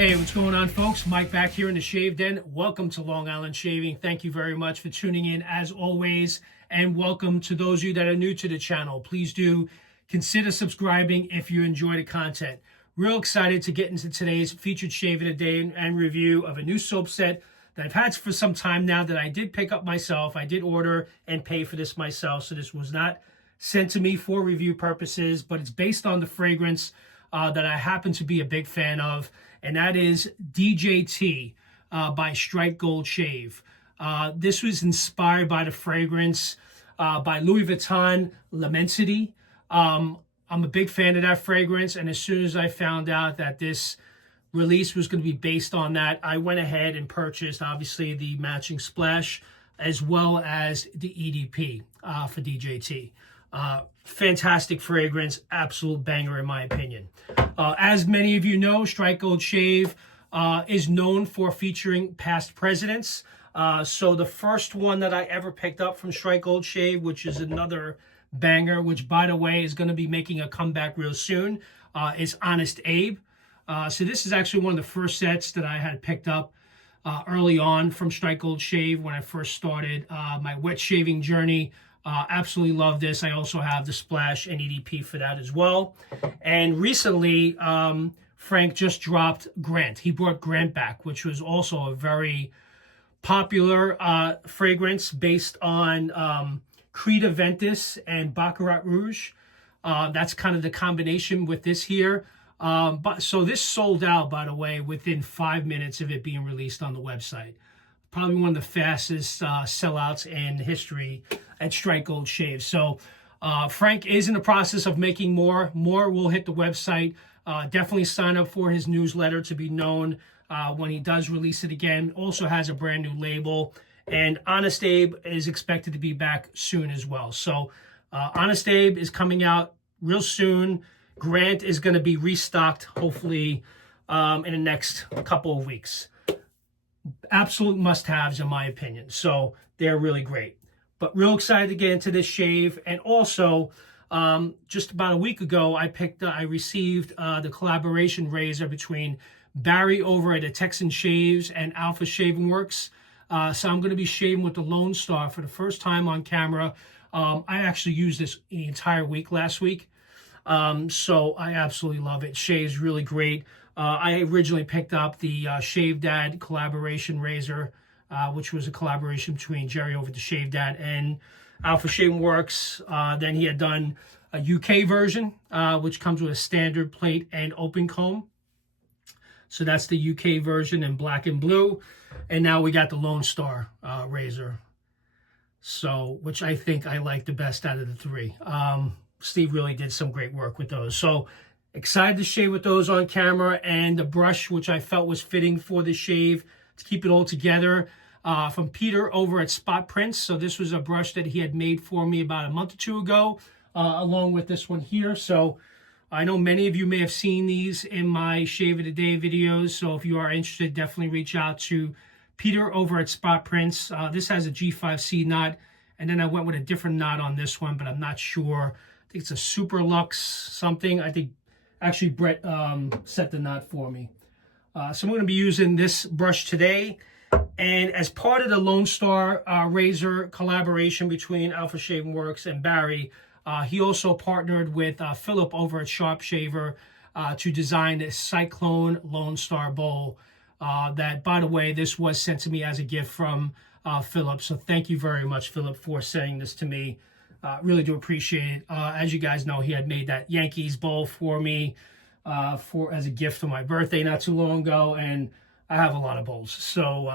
Hey, what's going on, folks? Mike back here in the Shave Den. Welcome to Long Island Shaving. Thank you very much for tuning in as always, and welcome to those of you that are new to the channel. Please do consider subscribing if you enjoy the content. Real excited to get into today's featured shave of the day and review of a new soap set that I've had for some time now that I did pick up myself. I did order and pay for this myself, so this was not sent to me for review purposes, but it's based on the fragrance that I happen to be a big fan of, and that is DJT by Strike Gold Shave. This was inspired by the fragrance by Louie Vutton, L'Immensity. I'm a big fan of that fragrance, and as soon as I found out that this release was going to be based on that, I went ahead and purchased, obviously, the matching splash as well as the EDP for DJT. Fantastic fragrance, absolute banger in my opinion. As many of you know, Strike Gold Shave is known for featuring past presidents. So the first one that I ever picked up from Strike Gold Shave, which is another banger, which by the way is going to be making a comeback real soon, is Honest Abe. So this is actually one of the first sets that I had picked up early on from Strike Gold Shave when I first started my wet shaving journey. Absolutely love this. I also have the splash and EDP for that as well. And recently, Frank just dropped Grant. He brought Grant back, which was also a very popular fragrance based on Creed Aventus and Baccarat Rouge. That's kind of the combination with this here. So this sold out, by the way, within 5 minutes of it being released on the website. Probably one of the fastest sellouts in history at Strike Gold Shave. So Frank is in the process of making more. More will hit the website. Definitely sign up for his newsletter to be known when he does release it again. Also has a brand new label. And Honest Abe is expected to be back soon as well. So Honest Abe is coming out real soon. Grant is going to be restocked, hopefully, in the next couple of weeks. Absolute must-haves in my opinion. So they're really great. But real excited to get into this shave. And also, just about a week ago, I received the collaboration razor between Barry over at the Texan Shaves and Alpha Shaving Works. So I'm going to be shaving with the Lone Star for the first time on camera. I actually used this the entire week last week. So I absolutely love it. Shaves really great. I originally picked up the Shave Dad collaboration razor, which was a collaboration between Jerry over at the Shave Dad and Alpha Shaving Works. Then he had done a UK version, which comes with a standard plate and open comb. So that's the UK version in black and blue. And now we got the Lone Star razor, so which I think I like the best out of the three. Steve really did some great work with those. So excited to shave with those on camera, and the brush, which I felt was fitting for the shave to keep it all together, from Peter over at Spot Prints. So this was a brush that he had made for me about a month or two ago, along with this one here. So I know many of you may have seen these in my Shave of the Day videos. So if you are interested, definitely reach out to Peter over at Spot Prints. This has a G5C knot, and then I went with a different knot on this one, but I'm not sure. I think it's a Super Lux something. I think actually Brett set the knot for me. So I'm going to be using this brush today. And as part of the Lone Star razor collaboration between Alpha Shaving Works and Barry, he also partnered with Philip over at Sharp Shaver to design this Cyclone Lone Star Bowl. That, by the way, this was sent to me as a gift from Philip. So thank you very much, Philip, for sending this to me. Really do appreciate it. As you guys know, he had made that Yankees bowl for me as a gift for my birthday not too long ago, and I have a lot of bowls. So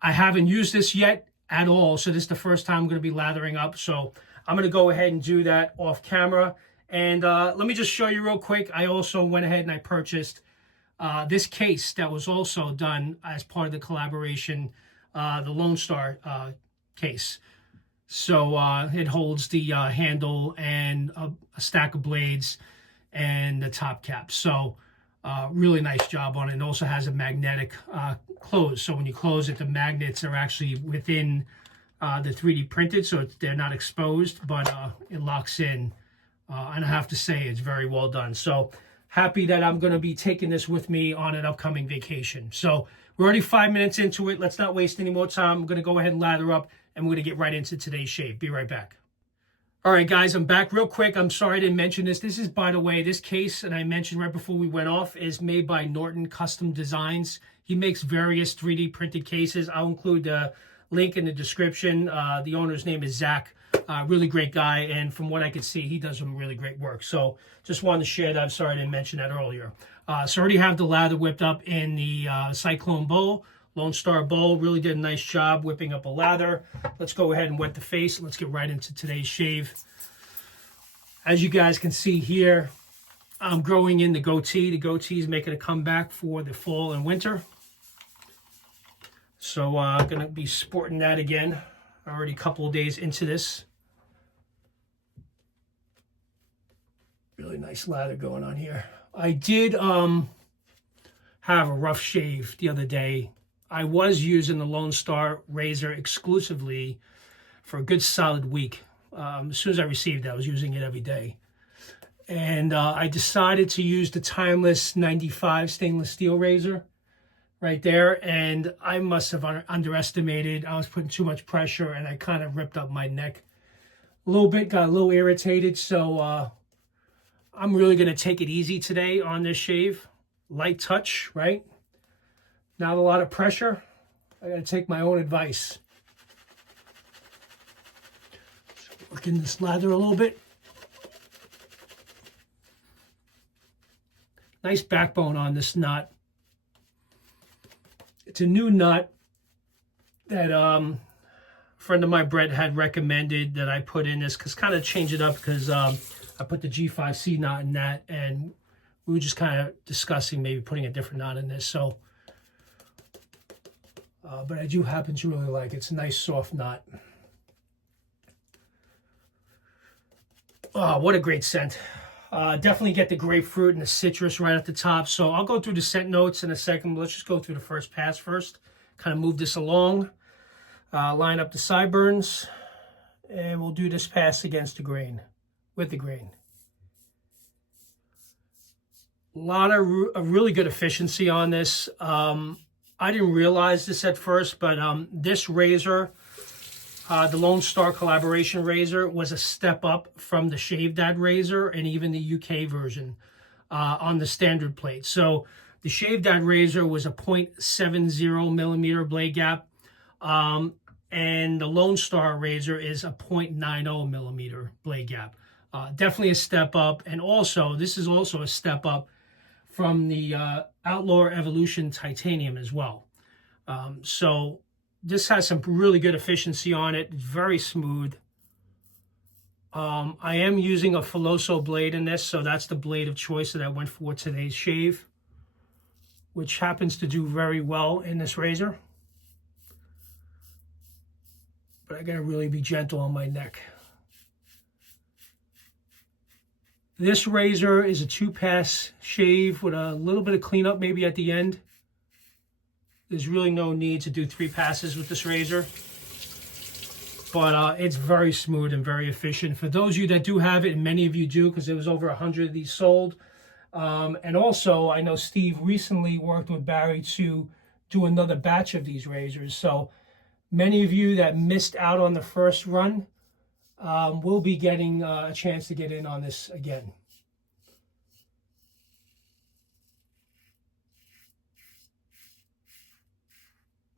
I haven't used this yet at all, so this is the first time I'm going to be lathering up. So I'm going to go ahead and do that off camera. And let me just show you real quick. I also went ahead and I purchased this case that was also done as part of the collaboration, the Lone Star case. So it holds the handle and a stack of blades and the top cap. So really nice job on it. It also has a magnetic close. So when you close it, the magnets are actually within the 3D printed, so they're not exposed, but it locks in. And I have to say it's very well done. So happy that I'm going to be taking this with me on an upcoming vacation. So we're already 5 minutes into it. Let's not waste any more time. I'm going to go ahead and lather up, and we're going to get right into today's shave. Be right back. All right, guys, I'm back real quick. I'm sorry I didn't mention this. This is, by the way, this case, and I mentioned right before we went off, is made by Norton Custom Designs. He makes various 3D printed cases. I'll include the link in the description. The owner's name is Zach. Really great guy, and from what I could see, he does some really great work. So just wanted to share that. I'm sorry I didn't mention that earlier. So I already have the lather whipped up in the Cyclone Bowl. Lone Star Bowl really did a nice job whipping up a lather. Let's go ahead and wet the face. Let's get right into today's shave. As you guys can see here, I'm growing in the goatee. The goatee is making a comeback for the fall and winter. So I'm going to be sporting that again. Already a couple of days into this. Really nice lather going on here. I did have a rough shave the other day. I was using the Lone Star razor exclusively for a good solid week. As soon as I received it, I was using it every day. And I decided to use the Timeless 95 stainless steel razor right there. And I must have underestimated. I was putting too much pressure, and I kind of ripped up my neck a little bit, got a little irritated. So I'm really going to take it easy today on this shave. Light touch, right? Not a lot of pressure. I got to take my own advice. Work in this lather a little bit. Nice backbone on this knot. It's a new knot that a friend of mine, Brett, had recommended that I put in this, because kind of change it up, because I put the G5C knot in that, and we were just kind of discussing maybe putting a different knot in this. So, but I do happen to really like it. It's a nice soft knot. Oh, what a great scent. Definitely get the grapefruit and the citrus right at the top. So I'll go through the scent notes in a second, but let's just go through the first pass first. Kind of move this along. Line up the sideburns. And we'll do this pass against the grain. With the grain. A lot of really good efficiency on this. I didn't realize this at first, but this razor, the Lone Star collaboration razor, was a step up from the Shave Dad razor and even the UK version on the standard plate. So the Shave Dad razor was a 0.70 millimeter blade gap, and the Lone Star razor is a 0.90 millimeter blade gap. Definitely a step up, and also this is also a step up from the Outlaw Evolution Titanium as well. So this has some really good efficiency on it. It's very smooth. I am using a Filoso blade in this, so that's the blade of choice that I went for today's shave, which happens to do very well in this razor. But I gotta really be gentle on my neck. This razor is a 2-pass shave with a little bit of cleanup maybe at the end. There's really no need to do 3 passes with this razor. But it's very smooth and very efficient. For those of you that do have it, and many of you do, because there was over 100 of these sold. And also, I know Steve recently worked with Barry to do another batch of these razors. So many of you that missed out on the first run will be getting a chance to get in on this again.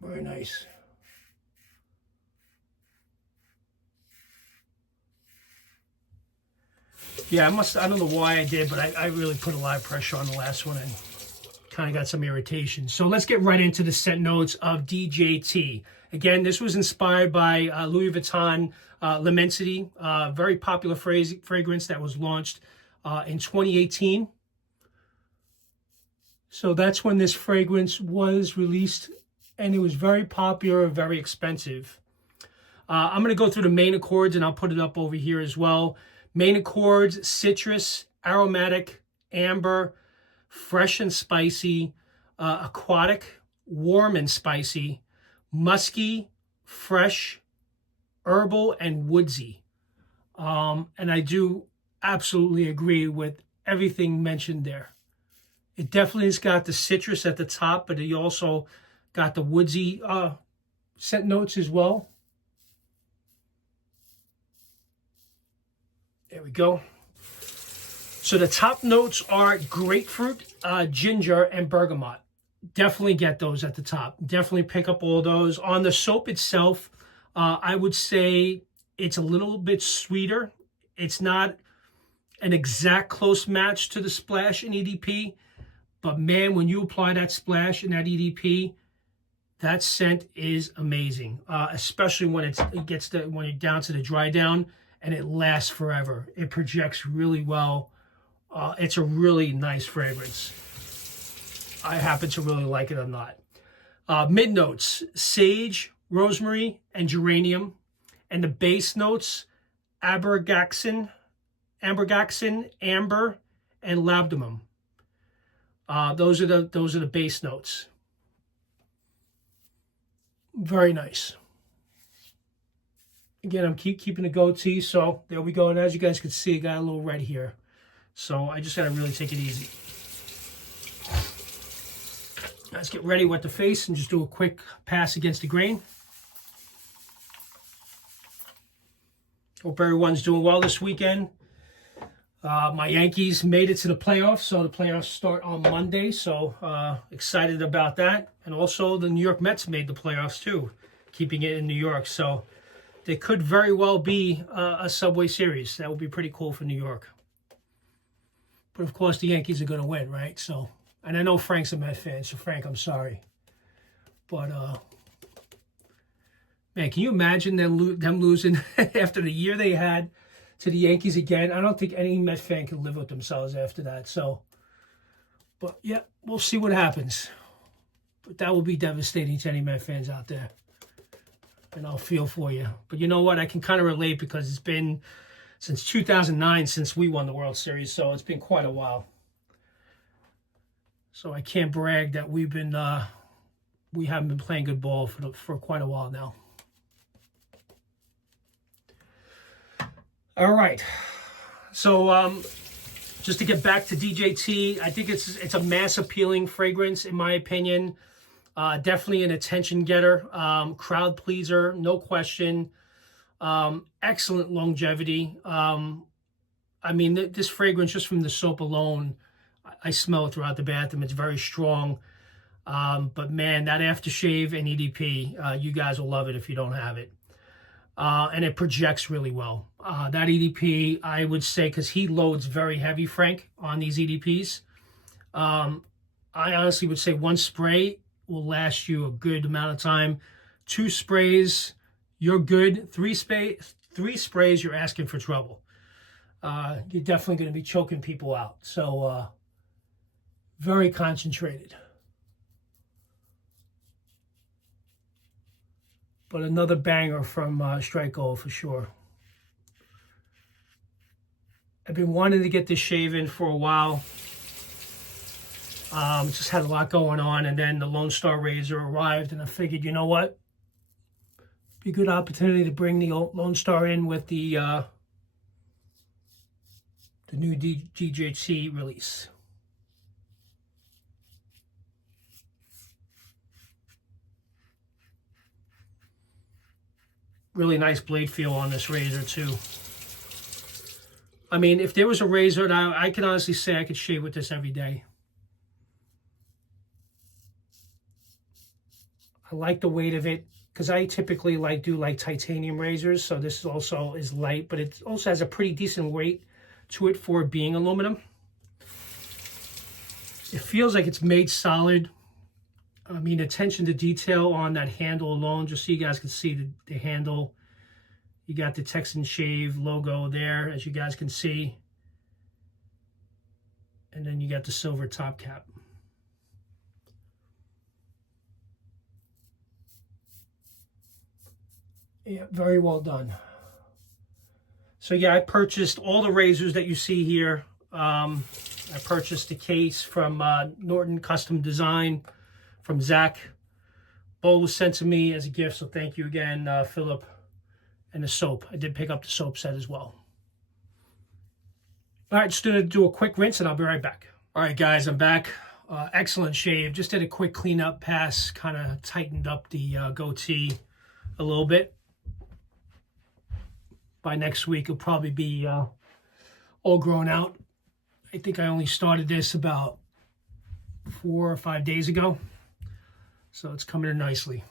Very nice. Yeah, I don't know why I did, but I really put a lot of pressure on the last one and kind of got some irritation. So let's get right into the scent notes of DJT. Again, this was inspired by Louie Vutton L'Immensity, very popular fragrance that was launched in 2018. So that's when this fragrance was released, and it was very popular, very expensive. I'm going to go through the main accords, and I'll put it up over here as well. Main accords: citrus, aromatic, amber, fresh and spicy, aquatic, warm and spicy, musky, fresh, herbal, and woodsy. And I do absolutely agree with everything mentioned there. It definitely has got the citrus at the top, but it also got the woodsy scent notes as well. There we go. So the top notes are grapefruit, ginger, and bergamot. Definitely get those at the top. Definitely pick up all those. On the soap itself, I would say it's a little bit sweeter. It's not an exact close match to the splash in EDP, but man, when you apply that splash in that EDP, that scent is amazing, especially when when you're down to the dry down, and it lasts forever. It projects really well. It's a really nice fragrance. I happen to really like it a lot. Mid notes: sage, rosemary, and geranium, and the base notes: Ambroxan, amber, and Labdanum. Those are the base notes. Very nice. Again, I'm keeping the goatee, so there we go. And as you guys can see, it got a little red here. So I just got to really take it easy. Let's get ready with the face and just do a quick pass against the grain. Hope everyone's doing well this weekend. My Yankees made it to the playoffs, so the playoffs start on Monday, so excited about that. And also the New York Mets made the playoffs too, keeping it in New York. So there could very well be a Subway Series. That would be pretty cool for New York. But of course the Yankees are going to win, right? So, and I know Frank's a Met fan, so Frank, I'm sorry. But, man, can you imagine them losing after the year they had to the Yankees again? I don't think any Met fan can live with themselves after that. So, but yeah, we'll see what happens. But that will be devastating to any Met fans out there. And I'll feel for you. But you know what? I can kind of relate because it's been since 2009 since we won the World Series. So it's been quite a while. So I can't brag that we haven't been playing good ball for quite a while now. All right, so just to get back to DJT, I think it's a mass appealing fragrance in my opinion. Definitely an attention getter, crowd pleaser, no question. Excellent longevity. I mean, this fragrance just from the soap alone, I smell it throughout the bathroom. It's very strong. But man, that aftershave and EDP, you guys will love it if you don't have it. And it projects really well. That EDP, I would say, because he loads very heavy, Frank, on these EDPs. I honestly would say one spray will last you a good amount of time. 2 sprays, you're good. 3 sprays, you're asking for trouble. You're definitely going to be choking people out. So, very concentrated. But another banger from Strike Gold for sure. I've been wanting to get this shave in for a while. Just had a lot going on, and then the Lone Star Razor arrived, and I figured, you know what? Be a good opportunity to bring the Lone Star in with the new DJT release. Really nice blade feel on this razor too. I mean, if there was a razor, I can honestly say I could shave with this every day. I like the weight of it because I typically do titanium razors, so this also is light, but it also has a pretty decent weight to it for being aluminum. It feels like it's made solid. I mean, attention to detail on that handle alone, just so you guys can see the handle. You got the Texan Shave logo there, as you guys can see. And then you got the silver top cap. Yeah, very well done. So yeah, I purchased all the razors that you see here. I purchased the case from Norton Custom Design from Zach. Bowl was sent to me as a gift, so thank you again, Philip. And the soap. I did pick up the soap set as well. All right, just going to do a quick rinse, and I'll be right back. All right, guys, I'm back. Excellent shave. Just did a quick cleanup pass, kind of tightened up the goatee a little bit. By next week, it'll probably be all grown out. I think I only started this about 4 or 5 days ago, so it's coming in nicely.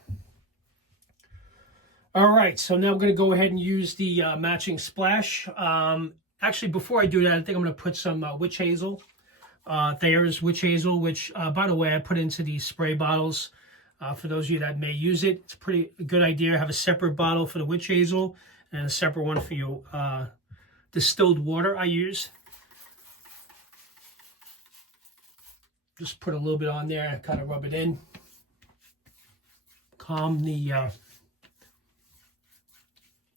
All right, so now we're going to go ahead and use the matching splash. Actually, before I do that, I think I'm going to put some witch hazel. Thayer's witch hazel, which, by the way, I put into these spray bottles. For those of you that may use it, it's a pretty good idea. Have a separate bottle for the witch hazel and a separate one for your distilled water I use. Just put a little bit on there and kind of rub it in. Calm the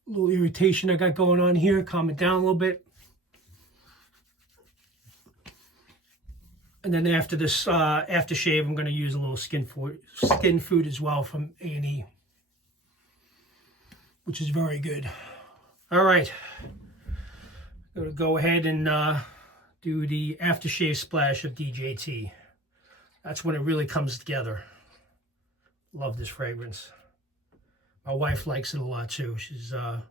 little irritation I got going on here. Calm it down a little bit. And then after this aftershave, I'm going to use a little skin food as well from A&E, which is very good. All right, I'm going to go ahead and do the aftershave splash of DJT. That's when it really comes together. Love this fragrance. My wife likes it a lot too. She's a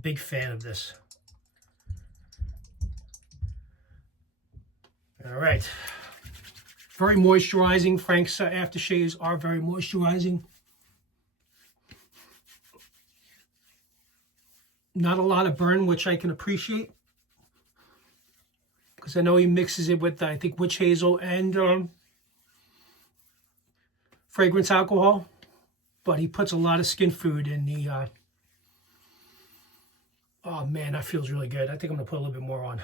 big fan of this. All right. Very moisturizing. Frank's aftershaves are very moisturizing. Not a lot of burn, which I can appreciate, because I know he mixes it with, I think, witch hazel and fragrance alcohol, but he puts a lot of skin food in the, oh man, that feels really good. I think I'm going to put a little bit more on.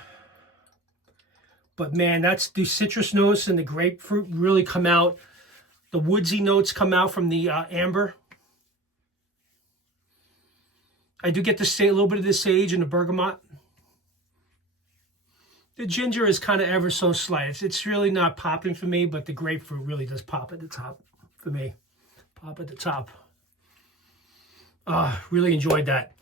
But man, that's the citrus notes and the grapefruit really come out. The woodsy notes come out from the amber. I do get a little bit of the sage and the bergamot. The ginger is kind of ever so slight. It's really not popping for me, but the grapefruit really does pop at the top for me. Pop at the top. Really enjoyed that.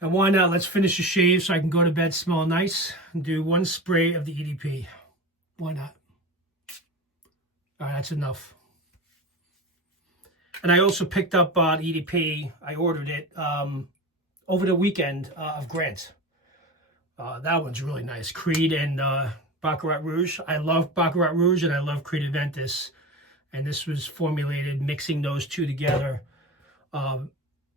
And why not? Let's finish the shave so I can go to bed smelling nice and do one spray of the EDP. Why not? All right, that's enough. And I also picked up EDP. I ordered it over the weekend of Grant. That one's really nice. Creed and Baccarat Rouge. I love Baccarat Rouge and I love Creed Aventus. And this was formulated mixing those two together.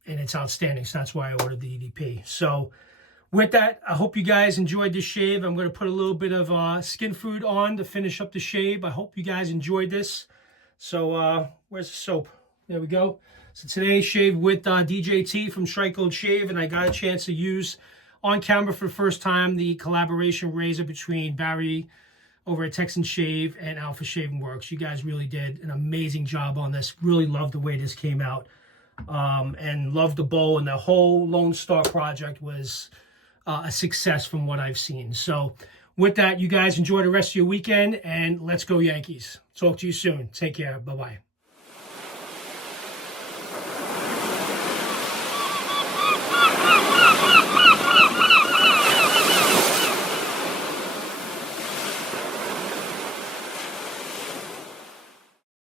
And it's outstanding, so that's why I ordered the EDP. So with that, I hope you guys enjoyed this shave. I'm going to put a little bit of skin food on to finish up the shave. I hope you guys enjoyed this. So where's the soap? There we go. So today's shave with DJT from Cyclone Shave, and I got a chance to use on camera for the first time the collaboration razor between Barry over at Texan Shave and Alpha Shaving Works. You guys really did an amazing job on this. Really loved the way this came out. And loved the bowl, and the whole Lone Star project was a success from what I've seen. So with that, you guys enjoy the rest of your weekend, and let's go Yankees. Talk to you soon. Take care. Bye-bye.